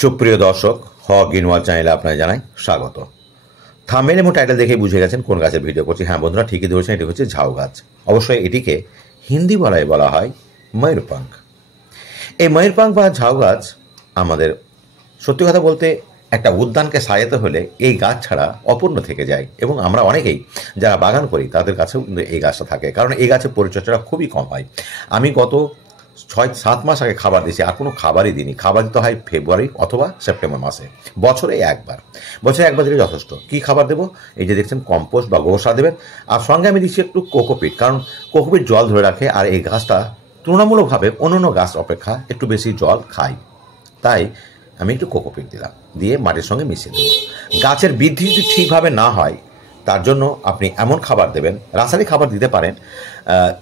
সুপ্রিয় দর্শক, গ্রিনওয়াল চ্যানেলে আপনাকে জানাই স্বাগত। থাম্বনেল এবং টাইটেল দেখেই বুঝে গেছেন কোন গাছের ভিডিও করছি। হ্যাঁ বন্ধুরা, ঠিকই ধরেছেন, এটি হচ্ছে ঝাউ গাছ। অবশ্যই এটিকে হিন্দি বলায় বলা হয় ময়ূরপাঙ্খ। এই ময়ূরপাঙ্খ বা ঝাউ গাছ আমাদের সত্যি কথা বলতে একটা উদ্যানকে সাজাতে হলে এই গাছ ছাড়া অপূর্ণ থেকে যায়, এবং আমরা অনেকেই যারা বাগান করি তাদের কাছেও কিন্তু এই গাছটা থাকে, কারণ এই গাছের পরিচর্যাটা খুবই কম হয়। আমি গত 6-7 মাস আগে খাবার দিয়েছি, আর কোনো খাবারই দিইনি। খাবার দিতে হয় ফেব্রুয়ারি অথবা সেপ্টেম্বর মাসে, বছরে একবার দিলে যথেষ্ট। কী খাবার দেবো? এই যে দেখছেন কম্পোস্ট বা গোবর সার দেবেন, আর সঙ্গে আমি দিচ্ছি একটু কোকোপিট, কারণ কোকোপিট জল ধরে রাখে, আর এই গাছটা তুলনামূলকভাবে অন্যান্য গাছ অপেক্ষা একটু বেশি জল খায়, তাই আমি একটু কোকোপিট দিলাম, দিয়ে মাটির সঙ্গে মিশিয়ে দেবো। গাছের বৃদ্ধি যদি ঠিকভাবে না হয়, তার জন্য আপনি এমন খাবার দেবেন, রাসায়নিক খাবার দিতে পারেন,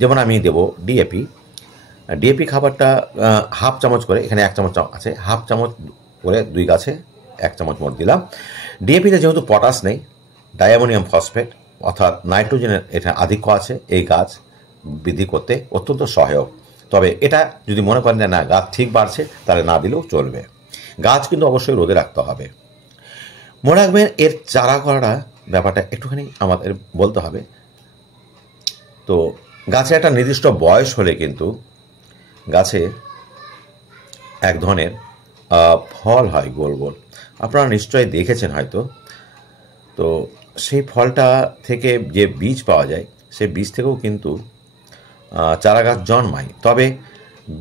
যেমন আমি দেবো ডিএপি খাবারটা হাফ চামচ করে, এখানে 1 চামচ আছে, হাফ চামচ করে 2 গাছে 1 চামচ মোট দিলাম। ডিএপিতে যেহেতু পটাশ নেই, ডায়ামোনিয়াম ফসফেট অর্থাৎ নাইট্রোজেনের এটা আধিক্য আছে, এই গাছ বৃদ্ধি করতে অত্যন্ত সহায়ক। তবে এটা যদি মনে করেন যে না গাছ ঠিক বাড়ছে, তাহলে না দিলেও চলবে। গাছ কিন্তু অবশ্যই রোদে রাখতে হবে। মনে রাখবেন, এর চারা করাটা ব্যাপারটা একটুখানি আমাদের বলতে হবে। তো গাছের একটা নির্দিষ্ট বয়স হলে কিন্তু গাছে এক ধরনের ফল হয় গোল গোল, আপনারা নিশ্চয়ই দেখেছেন হয়তো। তো সেই ফলটা থেকে যে বীজ পাওয়া যায়, সেই বীজ থেকেও কিন্তু চারা গাছ জন্মায়। তবে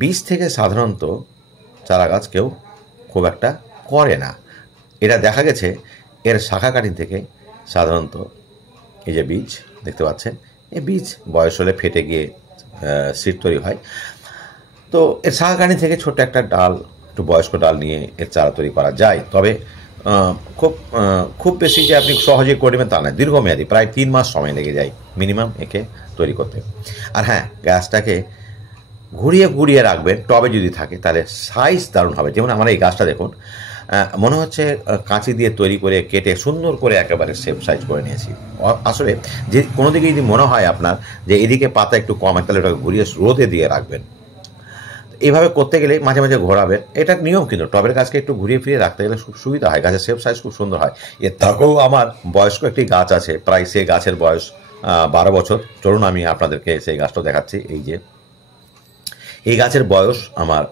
বীজ থেকে সাধারণত চারা গাছ কেউ খুব একটা করে না। এটা দেখা গেছে এর শাখা কাটিং থেকে সাধারণত এই যে বীজ দেখতে পাচ্ছেন, এই বীজ বয়স হলে ফেটে গিয়ে সিড তৈরি হয়। তো এর শাখা কাটিং থেকে ছোট্ট একটা ডাল, একটু বয়স্ক ডাল নিয়ে এর চারা তৈরি করা যায়। তবে খুব বেশি যে আপনি সহজে করে নেবেন তা নয়, দীর্ঘমেয়াদী প্রায় 3 মাস সময় লেগে যায় মিনিমাম একে তৈরি করতে। আর হ্যাঁ, গাছটাকে ঘুরিয়ে ঘুরিয়ে রাখবেন, টবে যদি থাকে তাহলে সাইজ দারুণ হবে। যেমন আমার এই গাছটা দেখুন, মনে হচ্ছে কাঁচি দিয়ে তৈরি করে কেটে সুন্দর করে একেবারে শেপ সাইজ করে নিয়েছি। আসলে যে কোনো দিকে যদি মনে হয় আপনার যে এদিকে পাতা একটু কম, তাহলে ওটাকে ঘুরিয়ে রোদে দিয়ে রাখবেন। এইভাবে করতে গেলে মাঝে মাঝে ঘোরাবেন, এটা নিয়ম। কিন্তু টবের গাছকে একটু ঘুরিয়ে ফিরিয়ে রাখতে গেলে খুব সুবিধা হয়, গাছের শেপ সাইজ খুব সুন্দর হয়। এর থেকেও আমার বয়স্ক একটি গাছ আছে, প্রায় সেই গাছের বয়স 12 বছর। চলুন আমি আপনাদেরকে সেই গাছটা দেখাচ্ছি। এই যে এই গাছের বয়স আমার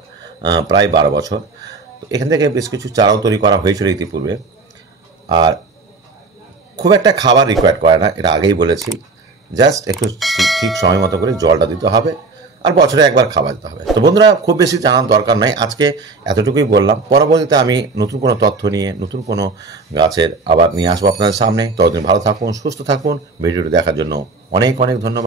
প্রায় 12 বছর। তো এখান থেকে বেশ কিছু চারাও তৈরি করা হয়েছিল ইতিপূর্বে। আর খুব একটা খাবার রিকোয়ার্ড করে না, এটা আগেই বলেছি। জাস্ট একটু ঠিক সময় মতো করে জলটা দিতে হবে, আর বছরে একবার খাবার দিতে হবে। তো বন্ধুরা, খুব বেশি জানার দরকার নাই, আজকে এতটুকুই বললাম। পরবর্তীতে আমি নতুন কোনো তথ্য নিয়ে নতুন কোনো গাছের আবার নিয়ে আসবো আপনাদের সামনে। ততদিন ভালো থাকুন, সুস্থ থাকুন। ভিডিওটি দেখার জন্য অনেক অনেক ধন্যবাদ।